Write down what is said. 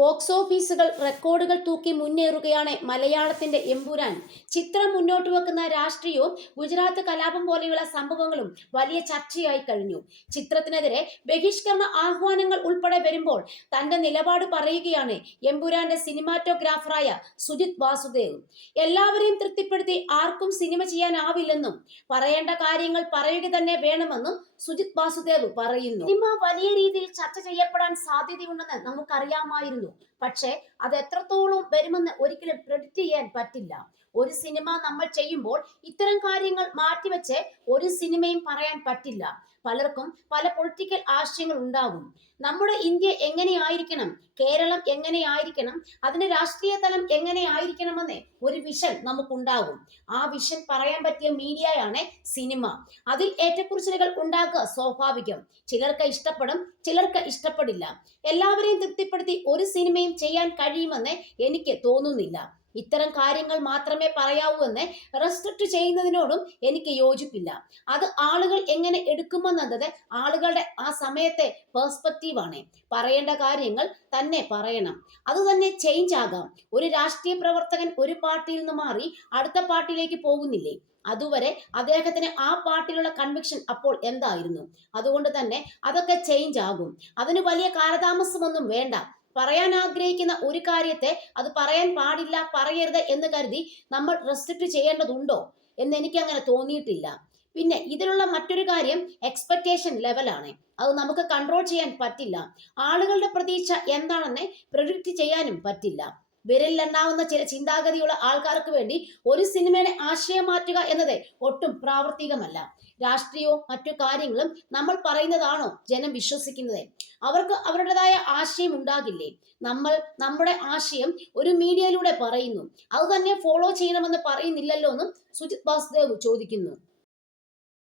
Box ഓഫീസുകൾ റെക്കോർഡുകൾ തൂക്കി മുന്നേറുകയാണ് മലയാളത്തിന്റെ എമ്പുരാൻ. ചിത്രം മുന്നോട്ട് വെക്കുന്ന രാഷ്ട്രീയവും ഗുജറാത്ത് കലാപം പോലെയുള്ള സംഭവങ്ങളും വലിയ ചർച്ചയായി കഴിഞ്ഞു. ചിത്രത്തിനെതിരെ ബഹിഷ്കരണ ആഹ്വാനങ്ങൾ ഉൾപ്പെടെ വരുമ്പോൾ തന്റെ നിലപാട് പറയുകയാണ് എമ്പുരാന്റെ സിനിമാറ്റോഗ്രാഫറായ സുജിത് വാസുദേവ്. എല്ലാവരെയും തൃപ്തിപ്പെടുത്തി ആർക്കും സിനിമ ചെയ്യാനാവില്ലെന്നും പറയേണ്ട കാര്യങ്ങൾ പറയുക തന്നെ വേണമെന്നും സുജിത് വാസുദേവ് പറയുന്നു. സിനിമ വലിയ രീതിയിൽ ചർച്ച ചെയ്യപ്പെടാൻ സാധ്യതയുണ്ടെന്ന് നമുക്കറിയാമായിരുന്നു. പക്ഷേ അത് എത്രത്തോളം വരുമെന്ന് ഒരിക്കലും പ്രെഡിക്റ്റ് ചെയ്യാൻ പറ്റില്ല. ഒരു സിനിമ നമ്മൾ ചെയ്യുമ്പോൾ ഇത്തരം കാര്യങ്ങൾ മാറ്റിവെച്ച് ഒരു സിനിമയും പറയാൻ പറ്റില്ല. പലർക്കും പല പൊളിറ്റിക്കൽ ആശയങ്ങൾ ഉണ്ടാകും. നമ്മുടെ ഇന്ത്യ എങ്ങനെയായിരിക്കണം? കേരളം എങ്ങനെയായിരിക്കണം? അതിന്റെ രാഷ്ട്രീയ തലം എങ്ങനെയായിരിക്കണമെന്ന് ഒരു വിഷൻ നമുക്കുണ്ടാകും. ആ വിഷൻ പറയാൻ പറ്റിയ മീഡിയയാണ് സിനിമ. അതിൽ ഏറ്റക്കുറിച്ചിലുകൾ ഉണ്ടാക്കുക സ്വാഭാവികം. ചിലർക്ക് ഇഷ്ടപ്പെടും ചിലർക്ക് ഇഷ്ടപ്പെടില്ല. എല്ലാവരെയും തൃപ്തിപ്പെടുത്തി ഒരു സിനിമയും ചെയ്യാൻ കഴിയുമെന്ന് എനിക്ക് തോന്നുന്നില്ല. ഇത്തരം കാര്യങ്ങൾ മാത്രമേ പറയാവൂ എന്ന് റെസ്ട്രിക്ട് ചെയ്യുന്നതിനോടും എനിക്ക് യോജിപ്പില്ല. അത് ആളുകൾ എങ്ങനെ എടുക്കുമെന്നത് ആളുകളുടെ ആ സമയത്തെ പേഴ്സ്പെക്റ്റീവാണ് പറയേണ്ട കാര്യങ്ങൾ തന്നെ പറയണം. അത് തന്നെ ചേഞ്ച് ആകാം. ഒരു രാഷ്ട്രീയ പ്രവർത്തകൻ ഒരു പാർട്ടിയിൽ നിന്ന് മാറി അടുത്ത പാർട്ടിയിലേക്ക് പോകുന്നില്ലേ? അതുവരെ അദ്ദേഹത്തിന് ആ പാർട്ടിയിലുള്ള കൺവിക്ഷൻ അപ്പോൾ എന്തായിരുന്നു? അതുകൊണ്ട് തന്നെ അതൊക്കെ ചേഞ്ച് ആകും. അതിന് വലിയ കാലതാമസമൊന്നും വേണ്ട. പറയാൻ ആഗ്രഹിക്കുന്ന ഒരു കാര്യത്തെ അത് പറയാൻ പാടില്ല പറയരുത് എന്ന് കരുതി നമ്മൾ റെസ്ട്രിക്ട് ചെയ്യേണ്ടതുണ്ടോ എന്ന് എനിക്ക് അങ്ങനെ തോന്നിയിട്ടില്ല. പിന്നെ ഇതിലുള്ള മറ്റൊരു കാര്യം എക്സ്പെക്ടേഷൻ ലെവലാണ് അത് നമുക്ക് കൺട്രോൾ ചെയ്യാൻ പറ്റില്ല. ആളുകളുടെ പ്രതീക്ഷ എന്താണെന്ന് പ്രൊഡിക്റ്റ് ചെയ്യാനും പറ്റില്ല. വിരലിലെണ്ണാവുന്ന ചില ചിന്താഗതിയുള്ള ആൾക്കാർക്ക് വേണ്ടി ഒരു സിനിമയുടെ ആശയം മാറ്റുക എന്നത് ഒട്ടും പ്രാവർത്തികമല്ല. രാഷ്ട്രീയവും മറ്റു കാര്യങ്ങളും നമ്മൾ പറയുന്നതാണോ ജനം വിശ്വസിക്കുന്നത്? അവർക്ക് അവരുടേതായ ആശയം ഉണ്ടാകില്ലേ? നമ്മൾ നമ്മുടെ ആശയം ഒരു മീഡിയയിലൂടെ പറയുന്നു. അത് തന്നെ ഫോളോ ചെയ്യണമെന്ന് പറയുന്നില്ലല്ലോ എന്നും സുജിത് വാസുദേവ് ചോദിക്കുന്നു.